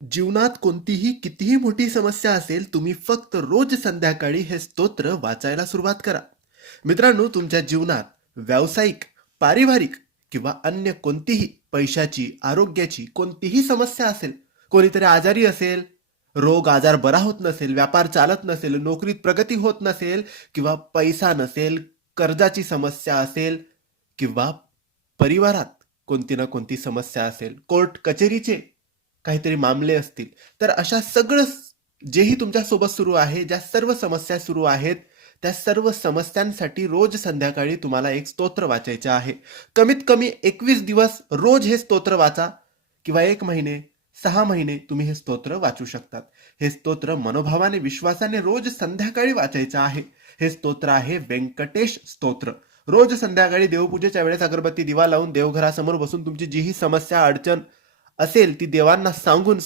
जीवनात कोणतीही कितीही मोठी समस्या असेल, तुम्ही फक्त रोज संध्याकाळी हे स्तोत्र वाचायला सुरुवात करा. मित्रांनो, तुमच्या जीवनात व्यावसायिक, पारिवारिक किंवा अन्य कोणतीही पैशाची, आरोग्याची कोणतीही समस्या असेल, कोणीतरी आजारी असेल, रोग आजार बरा होत नसेल, व्यापार चालत नसेल, नोकरीत प्रगती होत नसेल किंवा पैसा नसेल, कर्जाची समस्या असेल किंवा परिवारात कोणती ना कोणती समस्या असेल, कोर्ट कचेरीचे काहीतरी मामले असतील, तर अशा सगळं जेही तुमच्यासोबत सुरू आहे, ज्या सर्व समस्या सुरू आहेत, त्या सर्व समस्यांसाठी रोज संध्याकाळी तुम्हाला एक स्तोत्र वाचायचं आहे. कमीत कमी 21 दिवस रोज हे स्तोत्र वाचा किंवा 1 महिने, 6 महिने तुम्ही हे स्तोत्र वाचू शकतात. हे स्तोत्र मनोभावाने, विश्वासाने रोज संध्याकाळी वाचायचं आहे. हे स्तोत्र आहे व्यंकटेश स्तोत्र. रोज संध्याकाळी देवपूजेच्या वेळेस अगरबत्ती दिवा लावून देवघरासमोर बसून तुमची जीही समस्या, अडचण असेल ती देवांना सांगून